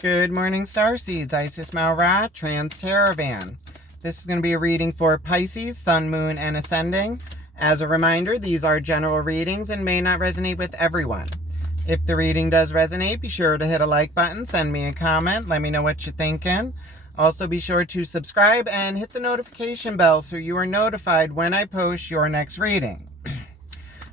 Good morning, Starseeds. Isis Malrat, Trans Caravan. This is going to be a reading for Pisces, Sun, Moon, and Ascending. As a reminder, these are general readings and may not resonate with everyone. If the reading does resonate, be sure to hit a like button, send me a comment, let me know what you're thinking. Also, be sure to subscribe and hit the notification bell so you are notified when I post your next reading.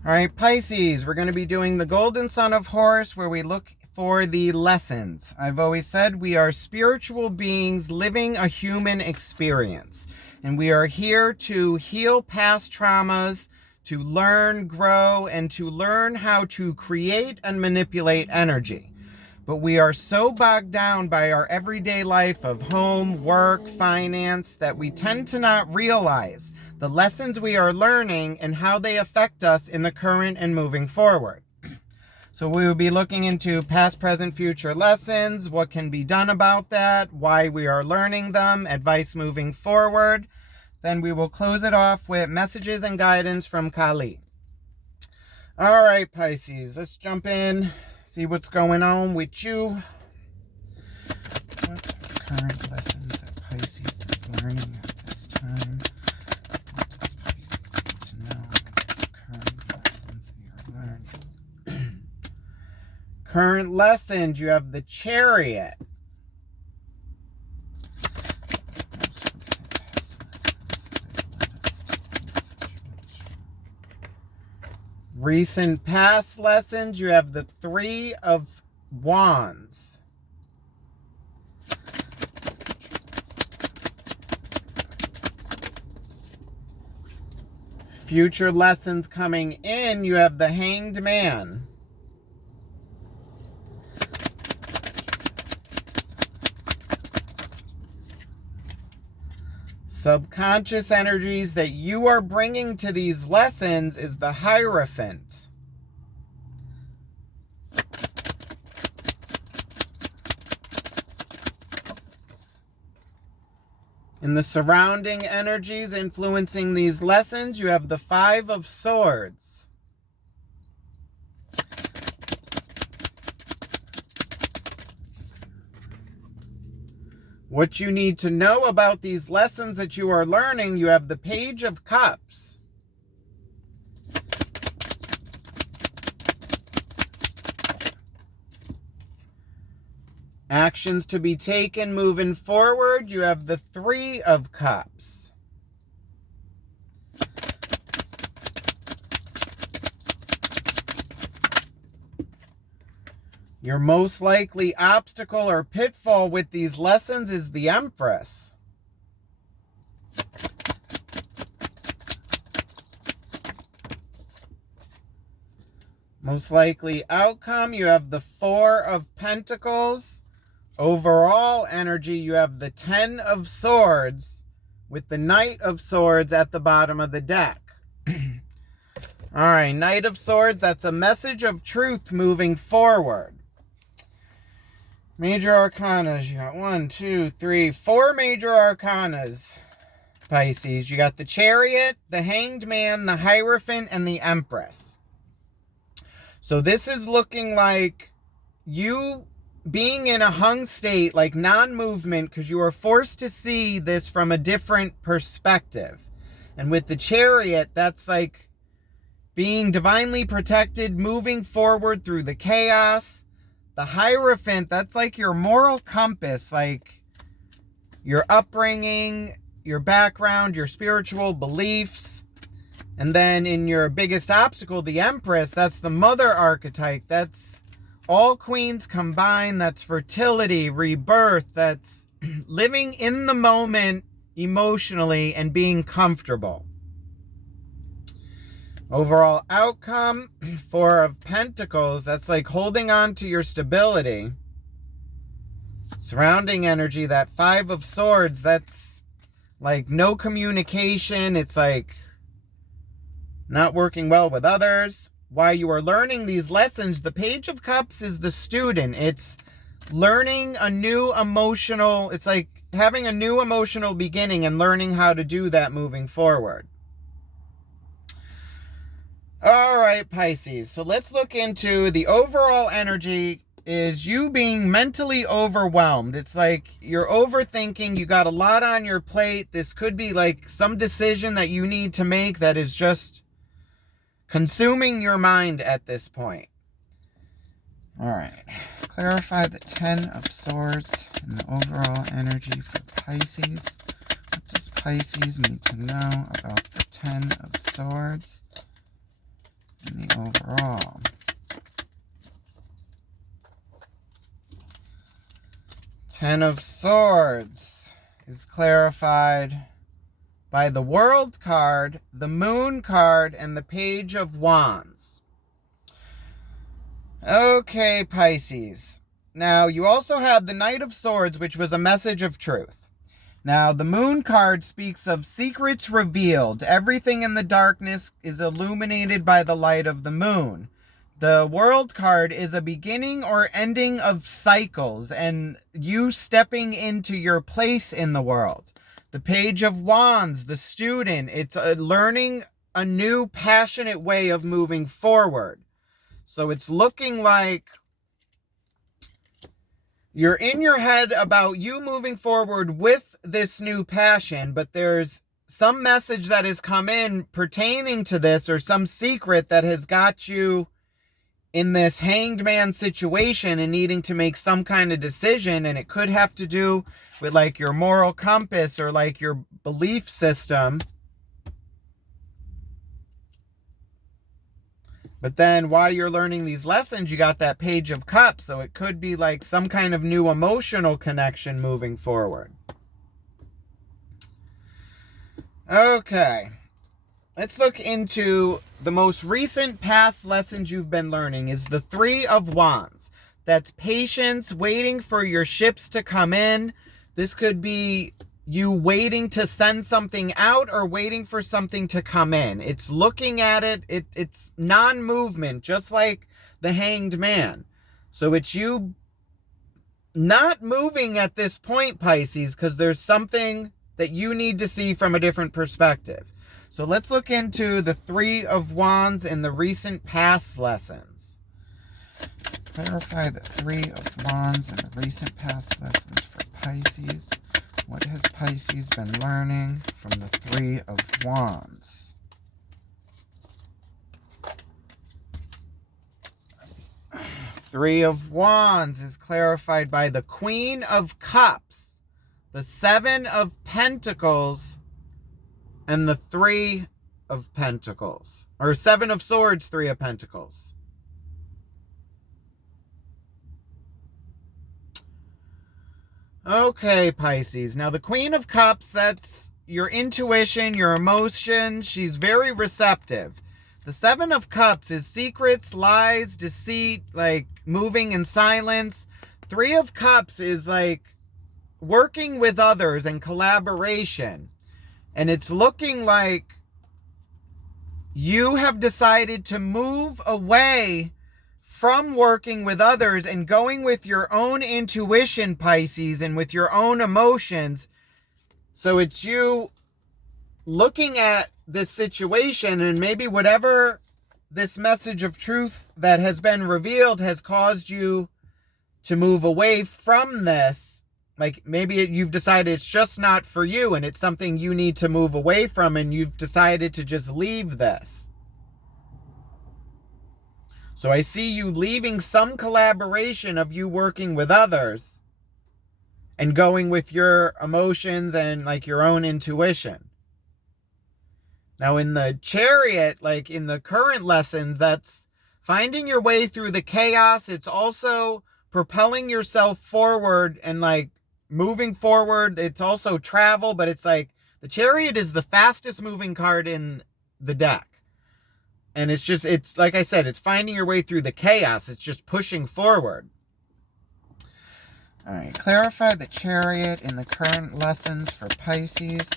All right, Pisces, we're going to be doing the Golden Sun of Horus, where we look for the lessons. I've always said we are spiritual beings living a human experience, and we are here to heal past traumas, to learn, grow, and to learn how to create and manipulate energy. But we are so bogged down by our everyday life of home, work, finance, that we tend to not realize the lessons we are learning and how they affect us in the current and moving forward. So we will be looking into past, present, future lessons, what can be done about that, why we are learning them, advice moving forward. Then we will close it off with messages and guidance from Kali. All right, Pisces, let's jump in, see what's going on with you. What are current lessons that Pisces is learning at this time? What does Pisces need to know about current lessons they are learning? Current lessons, you have the Chariot. Recent past lessons, you have the Three of Wands. Future lessons coming in, you have the Hanged Man. Subconscious energies that you are bringing to these lessons is the Hierophant. In the surrounding energies influencing these lessons, you have the Five of Swords. What you need to know about these lessons that you are learning, you have the Page of Cups. Actions to be taken moving forward, you have the Three of Cups. Your most likely obstacle or pitfall with these lessons is the Empress. Most likely outcome, you have the Four of Pentacles. Overall energy, you have the Ten of Swords with the Knight of Swords at the bottom of the deck. All right, Knight of Swords, that's a message of truth moving forward. Major Arcanas, you got 1, 2, 3, 4 major Arcanas, Pisces. You got the Chariot, the Hanged Man, the Hierophant, and the Empress. So this is looking like you being in a hung state, like non-movement, because you are forced to see this from a different perspective. And with the Chariot, that's like being divinely protected, moving forward through the chaos. The Hierophant, that's like your moral compass, like your upbringing, your background, your spiritual beliefs. And then in your biggest obstacle, the Empress, that's the mother archetype. That's all queens combined. That's fertility, rebirth. That's living in the moment emotionally and being comfortable. Overall outcome, Four of Pentacles, that's like holding on to your stability. Surrounding energy, that Five of Swords, that's like no communication. It's like not working well with others. While you are learning these lessons, the Page of Cups is the student. It's learning a new emotional, it's like having a new emotional beginning and learning how to do that moving forward. All right, Pisces. So let's look into the overall energy is you being mentally overwhelmed. It's like you're overthinking. You got a lot on your plate. This could be like some decision that you need to make that is just consuming your mind at this point. All right. Clarify the 10 of Swords and the overall energy for Pisces. What does Pisces need to know about the 10 of Swords and the overall? Ten of Swords is clarified by the World card, the Moon card, and the Page of Wands. Okay, Pisces. Now, you also had the Knight of Swords, which was a message of truth. Now, the Moon card speaks of secrets revealed. Everything in the darkness is illuminated by the light of the moon. The World card is a beginning or ending of cycles and you stepping into your place in the world. The Page of Wands, the student, it's learning a new passionate way of moving forward. So it's looking like you're in your head about you moving forward with this new passion, but there's some message that has come in pertaining to this or some secret that has got you in this hanged man situation and needing to make some kind of decision. And it could have to do with like your moral compass or like your belief system. But then while you're learning these lessons, you got that Page of Cups. So it could be like some kind of new emotional connection moving forward. Okay. Let's look into the most recent past lessons you've been learning is the Three of Wands. That's patience, waiting for your ships to come in. This could be you waiting to send something out or waiting for something to come in. It's looking at it. It's non-movement, just like the Hanged Man. So it's you not moving at this point, Pisces, because there's something that you need to see from a different perspective. So let's look into the Three of Wands in the recent past lessons. Clarify the Three of Wands in the recent past lessons for Pisces. What has Pisces been learning from the Three of Wands? Three of Wands is clarified by the Queen of Cups, the Seven of Pentacles, and the Three of Pentacles. Or Seven of Swords, Three of Pentacles. Okay, Pisces. Now, the Queen of Cups, that's your intuition, your emotion. She's very receptive. The Seven of Cups is secrets, lies, deceit, like moving in silence. Three of Cups is like working with others and collaboration. And it's looking like you have decided to move away from working with others and going with your own intuition, Pisces, and with your own emotions. So it's you looking at this situation and maybe whatever this message of truth that has been revealed has caused you to move away from this. Like maybe you've decided it's just not for you and it's something you need to move away from and you've decided to just leave this. So I see you leaving some collaboration of you working with others and going with your emotions and like your own intuition. Now in the Chariot, like in the current lessons, that's finding your way through the chaos. It's also propelling yourself forward and like moving forward. It's also travel, but it's like the Chariot is the fastest moving card in the deck. And it's like I said, it's finding your way through the chaos. It's just pushing forward. All right, clarify the Chariot in the current lessons for Pisces.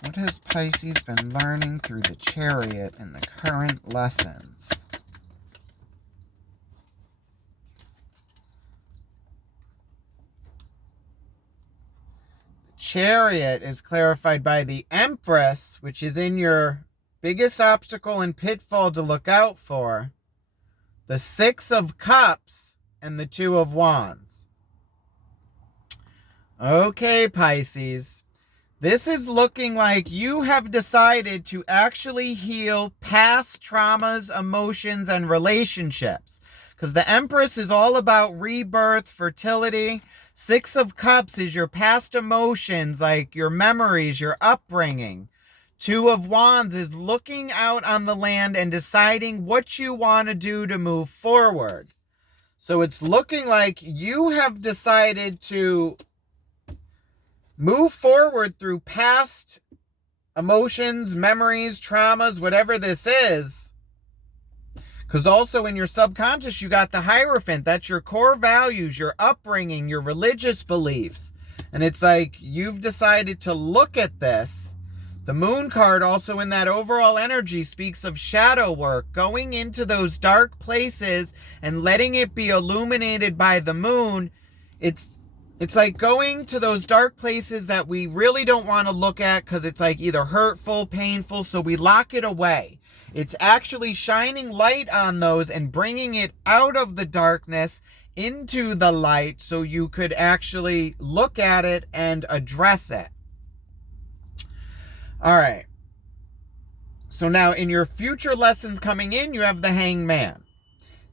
What has Pisces been learning through the Chariot in the current lessons? Chariot is clarified by the Empress, which is in your biggest obstacle and pitfall to look out for. The Six of Cups, and the Two of Wands. Okay, Pisces. This is looking like you have decided to actually heal past traumas, emotions, and relationships. Because the Empress is all about rebirth, fertility. Six of Cups is your past emotions, like your memories, your upbringing. Two of Wands is looking out on the land and deciding what you want to do to move forward. So it's looking like you have decided to move forward through past emotions, memories, traumas, whatever this is. Because also in your subconscious, you got the Hierophant. That's your core values, your upbringing, your religious beliefs. And it's like you've decided to look at this. The Moon card also in that overall energy speaks of shadow work, going into those dark places and letting it be illuminated by the moon. It's like going to those dark places that we really don't want to look at because it's like either hurtful, painful, so we lock it away. It's actually shining light on those and bringing it out of the darkness into the light so you could actually look at it and address it. All right. So now in your future lessons coming in, you have the Hanged Man.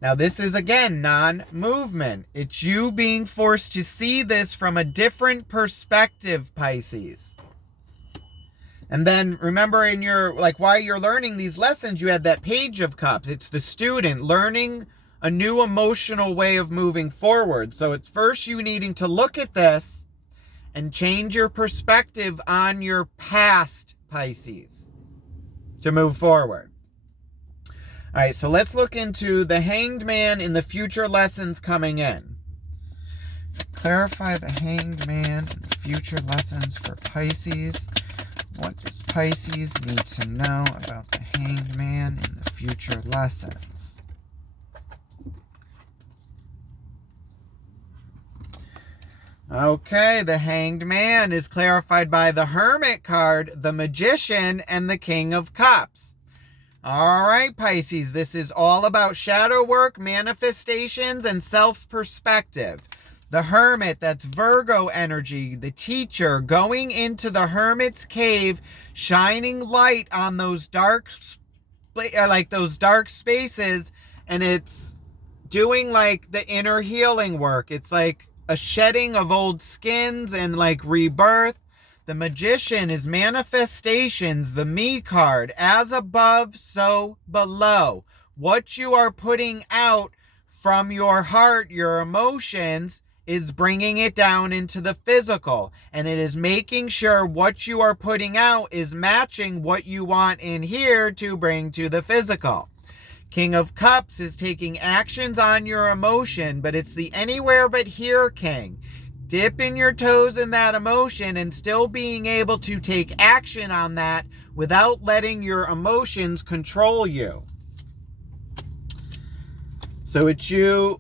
Now this is again non-movement. It's you being forced to see this from a different perspective, Pisces. And then remember in your, like while you're learning these lessons, you had that Page of Cups. It's the student learning a new emotional way of moving forward. So it's first you needing to look at this and change your perspective on your past, Pisces, to move forward. All right, so let's look into the Hanged Man in the future lessons coming in. Clarify the Hanged Man in the future lessons for Pisces. What does Pisces need to know about the Hanged Man in the future lessons? Okay, the Hanged Man is clarified by the Hermit card, the Magician, and the King of Cups. All right, Pisces, this is all about shadow work, manifestations, and self-perspective. The Hermit, that's Virgo energy, the teacher, going into the Hermit's cave, shining light on those dark spaces, and it's doing like the inner healing work. It's like a shedding of old skins and like rebirth. The Magician is manifestations, the Me card, as above, so below. What you are putting out from your heart, your emotions, is bringing it down into the physical. And it is making sure what you are putting out is matching what you want in here to bring to the physical. King of Cups is taking actions on your emotion, but it's the anywhere but here king. Dipping your toes in that emotion and still being able to take action on that without letting your emotions control you. So it's you.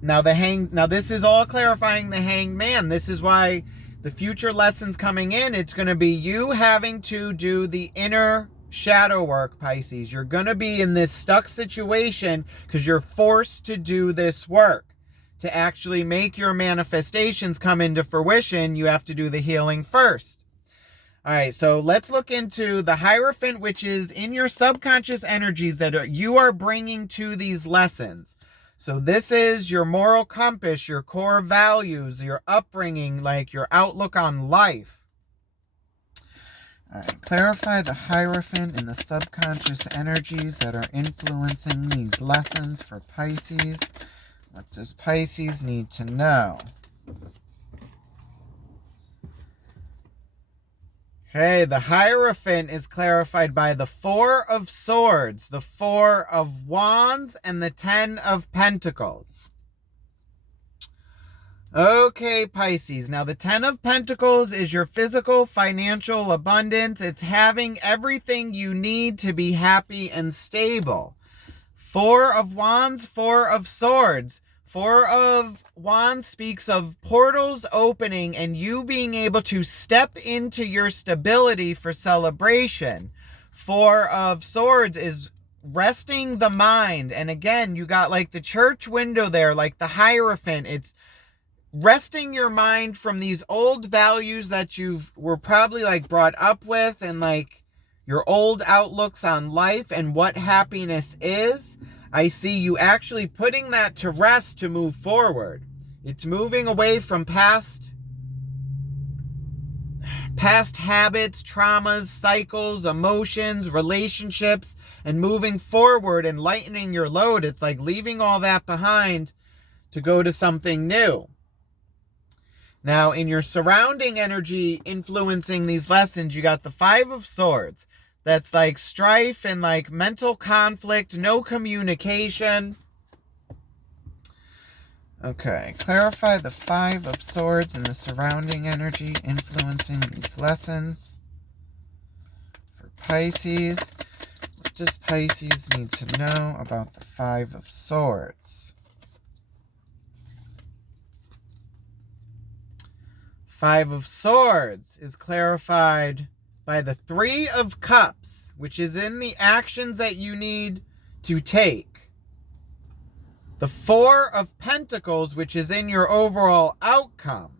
Now this is all clarifying the Hanged Man. This is why the future lessons coming in, it's going to be you having to do the inner shadow work, Pisces. You're going to be in this stuck situation because you're forced to do this work. To actually make your manifestations come into fruition, you have to do the healing first. All right, so let's look into the Hierophant, which is in your subconscious energies that you are bringing to these lessons. So this is your moral compass, your core values, your upbringing, like your outlook on life. All right, clarify the Hierophant and the subconscious energies that are influencing these lessons for Pisces. What does Pisces need to know? Okay, the Hierophant is clarified by the Four of Swords, the Four of Wands, and the Ten of Pentacles. Okay, Pisces. Now, the Ten of Pentacles is your physical, financial abundance. It's having everything you need to be happy and stable. Four of Wands, Four of Swords. Four of Wands speaks of portals opening and you being able to step into your stability for celebration. Four of Swords is resting the mind. And again, you got like the church window there, like the Hierophant. It's resting your mind from these old values that were probably like brought up with, and like your old outlooks on life and what happiness is. I see you actually putting that to rest to move forward. It's moving away from past habits, traumas, cycles, emotions, relationships, and moving forward and lightening your load. It's like leaving all that behind to go to something new. Now, in your surrounding energy influencing these lessons, you got the Five of Swords. That's like strife and like mental conflict, no communication. Okay, clarify the Five of Swords and the surrounding energy influencing these lessons. For Pisces, what does Pisces need to know about the Five of Swords? Five of Swords is clarified by the Three of Cups, which is in the actions that you need to take. The Four of Pentacles, which is in your overall outcome.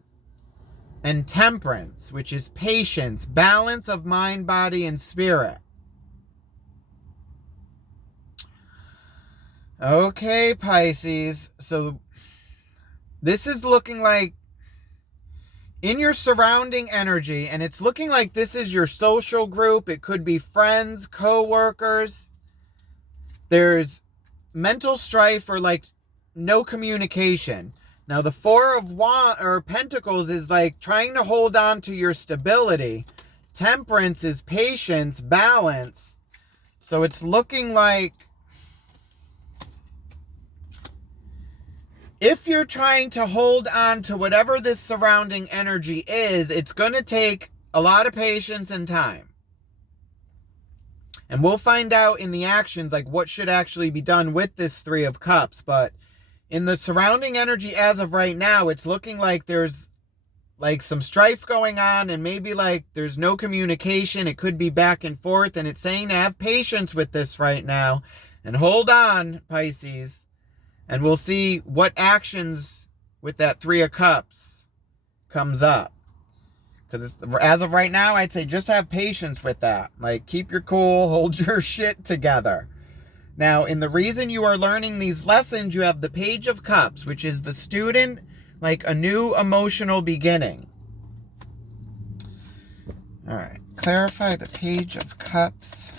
And Temperance, which is patience, balance of mind, body, and spirit. Okay, Pisces. So this is looking like in your surrounding energy, and it's looking like this is your social group. It could be friends, co-workers. There's mental strife or like no communication. Now the Four of Pentacles is like trying to hold on to your stability. Temperance is patience, balance. So it's looking like if you're trying to hold on to whatever this surrounding energy is, it's going to take a lot of patience and time. And we'll find out in the actions, like what should actually be done with this Three of Cups. But in the surrounding energy as of right now, it's looking like there's like some strife going on and maybe like there's no communication. It could be back and forth. And it's saying to have patience with this right now. And hold on, Pisces. And we'll see what actions with that Three of Cups comes up. Because as of right now, I'd say just have patience with that. Like, keep your cool, hold your shit together. Now, in the reason you are learning these lessons, you have the Page of Cups, which is the student, like a new emotional beginning. All right, clarify the Page of Cups.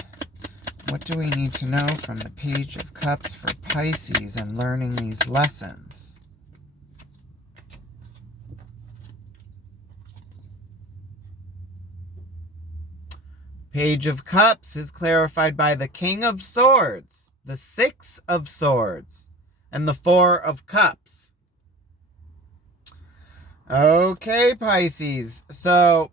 What do we need to know from the Page of Cups for Pisces and learning these lessons? Page of Cups is clarified by the King of Swords, the Six of Swords, and the Four of Cups. Okay, Pisces. So,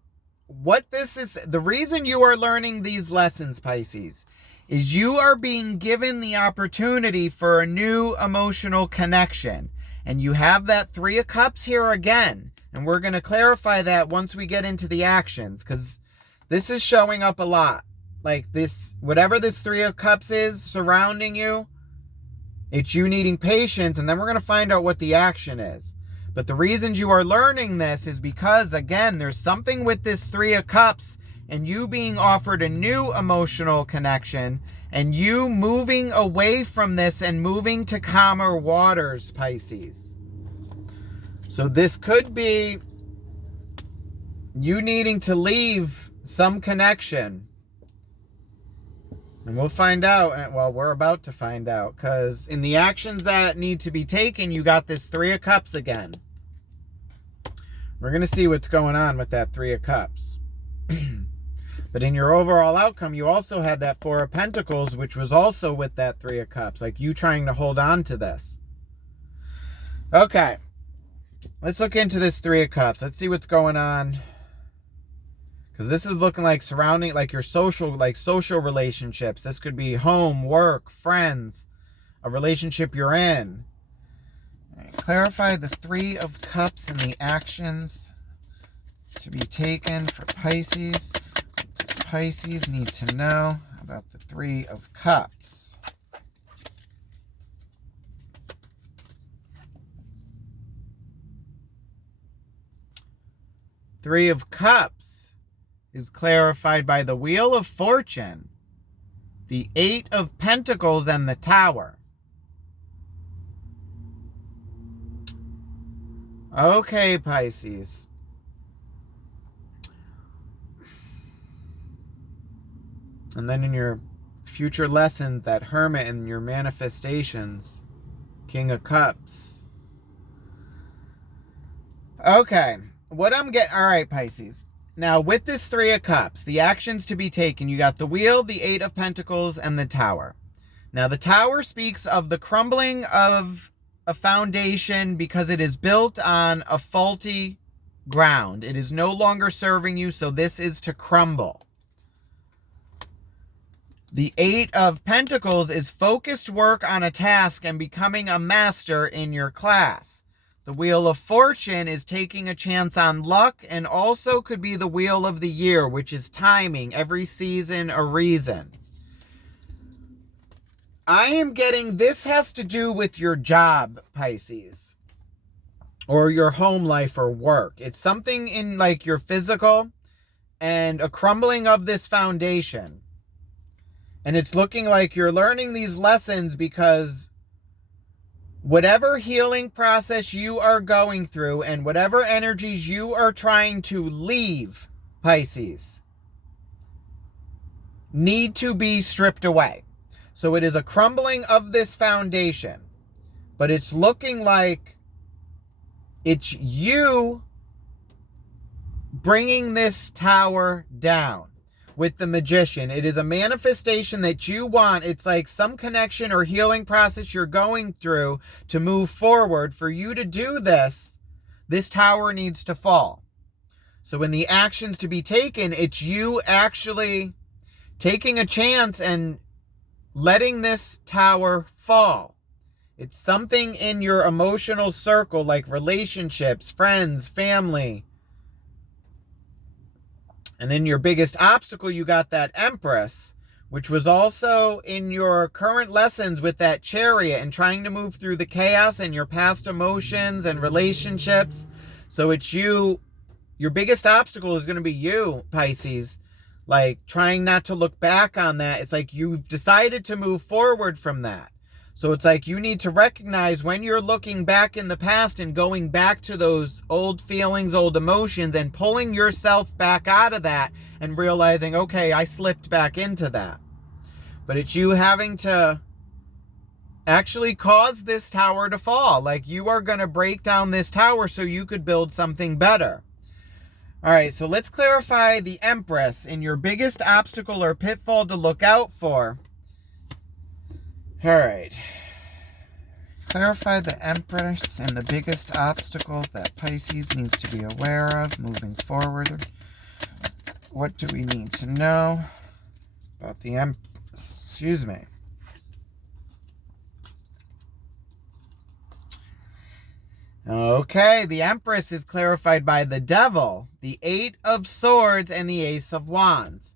what this is, the reason you are learning these lessons, Pisces, is you are being given the opportunity for a new emotional connection. And you have that Three of Cups here again. And we're going to clarify that once we get into the actions, because this is showing up a lot. Like this, whatever this Three of Cups is surrounding you, it's you needing patience, and then we're going to find out what the action is. But the reasons you are learning this is because, again, there's something with this Three of Cups and you being offered a new emotional connection and you moving away from this and moving to calmer waters, Pisces. So this could be you needing to leave some connection. And we'll find out. Well, we're about to find out, because in the actions that need to be taken, you got this Three of Cups again. We're going to see what's going on with that Three of Cups. But in your overall outcome, you also had that Four of Pentacles, which was also with that Three of Cups. Like you trying to hold on to this. Okay. Let's look into this Three of Cups. Let's see what's going on. Because this is looking like surrounding, like your social relationships. This could be home, work, friends, a relationship you're in. All right, clarify the Three of Cups and the actions to be taken for Pisces. What does Pisces need to know about the Three of Cups? Three of Cups is clarified by the Wheel of Fortune, the Eight of Pentacles, and the Tower. Okay, Pisces. And then in your future lessons, that Hermit and your manifestations, King of Cups. Okay, what I'm getting... All right, Pisces. Now, with this Three of Cups, the actions to be taken, you got the Wheel, the Eight of Pentacles, and the Tower. Now, the Tower speaks of the crumbling of a foundation because it is built on a faulty ground. It is no longer serving you, so this is to crumble. The Eight of Pentacles is focused work on a task and becoming a master in your class. The Wheel of Fortune is taking a chance on luck and also could be the Wheel of the Year, which is timing, every season a reason. I am getting this has to do with your job, Pisces, or your home life or work. It's something in like your physical and a crumbling of this foundation. And it's looking like you're learning these lessons because whatever healing process you are going through and whatever energies you are trying to leave, Pisces, need to be stripped away. So it is a crumbling of this foundation, but it's looking like it's you bringing this tower down. With the Magician, it is a manifestation that you want. It's like some connection or healing process you're going through to move forward. For you to do this, this tower needs to fall. So in the actions to be taken, it's you actually taking a chance and letting this tower fall. It's something in your emotional circle, like relationships, friends, family. And in your biggest obstacle, you got that Empress, which was also in your current lessons with that Chariot and trying to move through the chaos and your past emotions and relationships. So it's you, your biggest obstacle is going to be you, Pisces, like trying not to look back on that. It's like you've decided to move forward from that. So it's like you need to recognize when you're looking back in the past and going back to those old feelings, old emotions, and pulling yourself back out of that and realizing, okay, I slipped back into that. But it's you having to actually cause this tower to fall. Like you are going to break down this tower so you could build something better. All right, so let's clarify the Empress and your biggest obstacle or pitfall to look out for. All right. Clarify the Empress and the biggest obstacle that Pisces needs to be aware of moving forward. What do we need to know about the Empress? Excuse me. Okay, the Empress is clarified by the Devil, the Eight of Swords, and the Ace of Wands.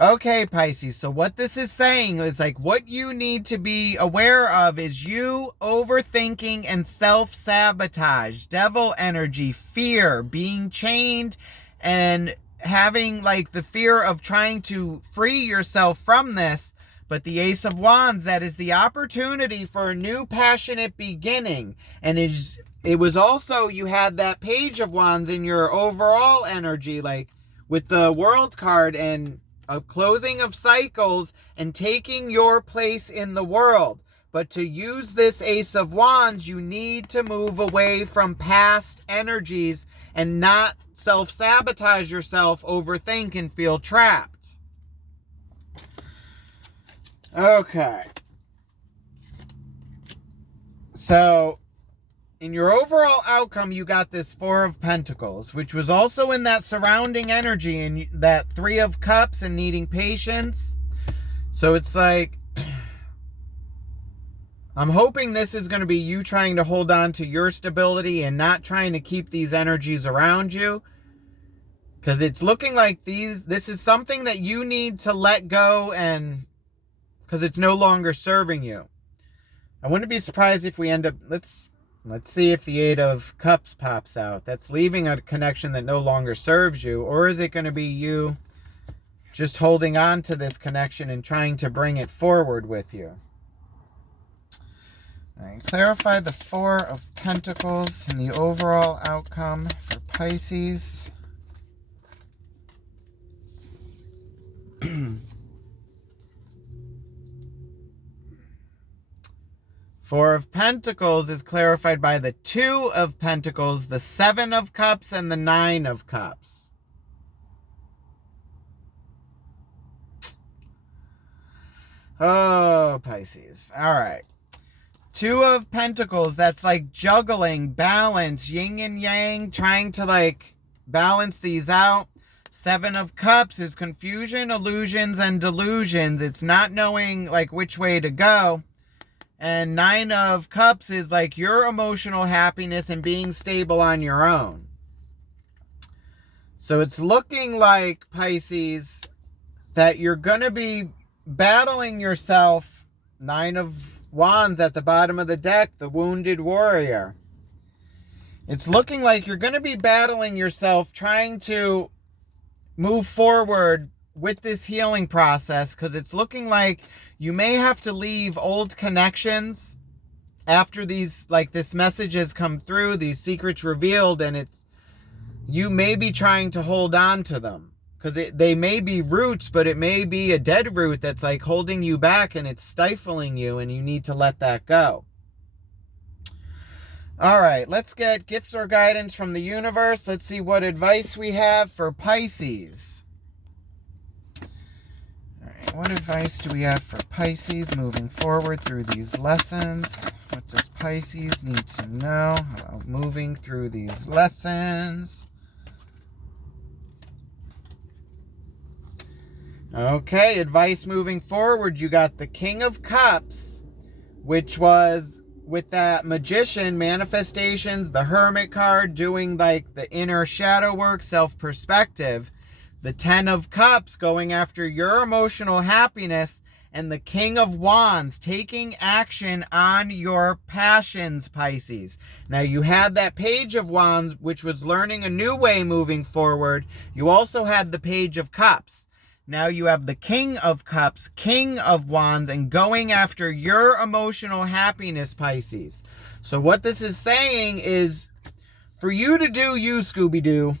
Okay, Pisces, so what this is saying is like what you need to be aware of is you overthinking and self-sabotage, devil energy, fear, being chained, and having like the fear of trying to free yourself from this. But the Ace of Wands, that is the opportunity for a new passionate beginning. And it was also, you had that Page of Wands in your overall energy, like with the World card and a closing of cycles and taking your place in the world. But to use this Ace of Wands, you need to move away from past energies and not self-sabotage yourself, overthink, and feel trapped. Okay. So, in your overall outcome, you got this Four of Pentacles, which was also in that surrounding energy and that Three of Cups and needing patience. So it's like, I'm hoping this is going to be you trying to hold on to your stability and not trying to keep these energies around you. Because it's looking like this is something that you need to let go, and because it's no longer serving you. I wouldn't be surprised if we end up, let's Let's see if the Eight of Cups pops out. That's leaving a connection that no longer serves you. Or is it going to be you just holding on to this connection and trying to bring it forward with you? All right, clarify the Four of Pentacles and the overall outcome for Pisces. Four of Pentacles is clarified by the Two of Pentacles, the Seven of Cups, and the Nine of Cups. Oh, Pisces. All right. Two of Pentacles, that's like juggling, balance, yin and yang, trying to like balance these out. Seven of Cups is confusion, illusions, and delusions. It's not knowing like which way to go. And Nine of Cups is like your emotional happiness and being stable on your own. So it's looking like, Pisces, that you're going to be battling yourself. Nine of Wands at the bottom of the deck, the wounded warrior. It's looking like you're going to be battling yourself, trying to move forward with this healing process, because it's looking like you may have to leave old connections after these, like this message has come through, these secrets revealed, and you may be trying to hold on to them. Because they may be roots, but it may be a dead root that's like holding you back and it's stifling you, and you need to let that go. All right, let's get gifts or guidance from the universe. Let's see what advice we have for Pisces. All right, what advice do we have for Pisces moving forward through these lessons? What does Pisces need to know about moving through these lessons? Okay, advice moving forward. You got the King of Cups, which was with that Magician, manifestations, the Hermit card, doing like the inner shadow work, self-perspective. The Ten of Cups, going after your emotional happiness. And the King of Wands, taking action on your passions, Pisces. Now, you had that Page of Wands, which was learning a new way moving forward. You also had the Page of Cups. Now you have the King of Cups, King of Wands, and going after your emotional happiness, Pisces. So what this is saying is, for you to do you, Scooby-Doo,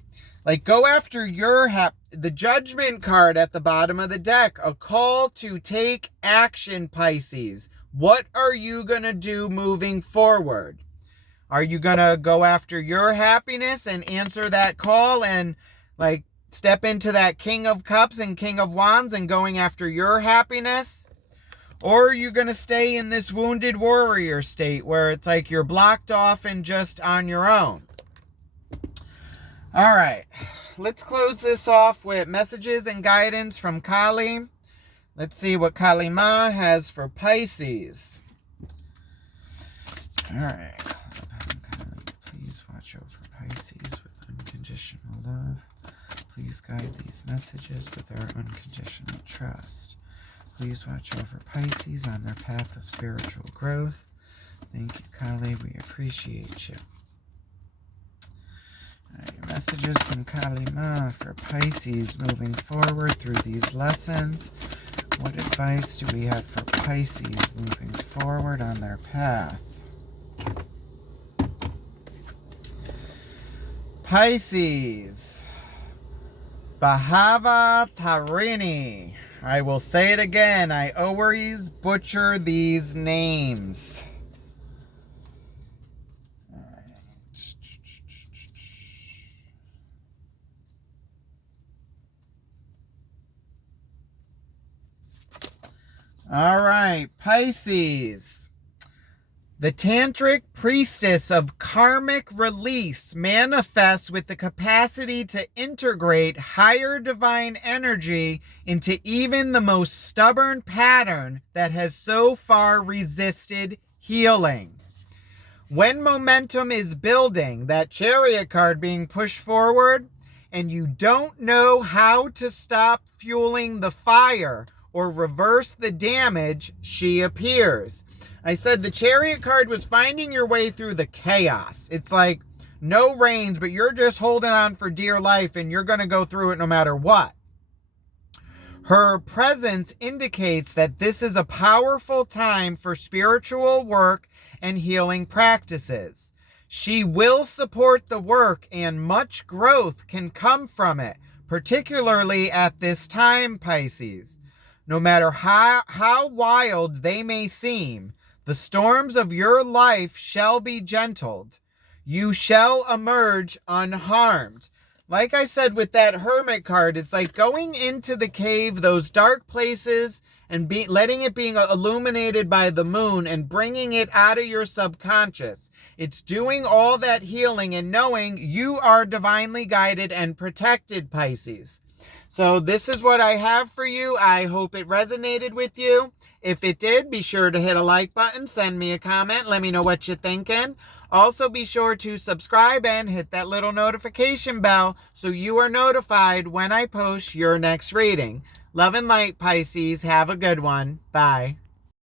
like go after your the Judgment card at the bottom of the deck, a call to take action, Pisces. What are you going to do moving forward? Are you going to go after your happiness and answer that call and like step into that King of Cups and King of Wands and going after your happiness? Or are you going to stay in this wounded warrior state where it's like you're blocked off and just on your own? All right, let's close this off with messages and guidance from Kali. Let's see what Kali Ma has for Pisces. All right, Kali, please watch over Pisces with unconditional love. Please guide these messages with our unconditional trust. Please watch over Pisces on their path of spiritual growth. Thank you, Kali. We appreciate you. All right, messages from Kali Ma for Pisces moving forward through these lessons. What advice do we have for Pisces moving forward on their path? Pisces. Bahava Tarini. I will say it again. I always butcher these names. All right, Pisces. The Tantric priestess of karmic release manifests with the capacity to integrate higher divine energy into even the most stubborn pattern that has so far resisted healing. When momentum is building, that Chariot card being pushed forward, and you don't know how to stop fueling the fire or reverse the damage, she appears. I said the Chariot card was finding your way through the chaos. It's like no reins, but you're just holding on for dear life and you're going to go through it no matter what. Her presence indicates that this is a powerful time for spiritual work and healing practices. She will support the work and much growth can come from it, particularly at this time, Pisces. No matter how wild they may seem, the storms of your life shall be gentled. You shall emerge unharmed. Like I said with that Hermit card, it's like going into the cave, those dark places, and letting it being illuminated by the moon and bringing it out of your subconscious. It's doing all that healing and knowing you are divinely guided and protected, Pisces. So this is what I have for you. I hope it resonated with you. If it did, be sure to hit a like button, send me a comment, let me know what you're thinking. Also, be sure to subscribe and hit that little notification bell so you are notified when I post your next reading. Love and light, Pisces. Have a good one. Bye.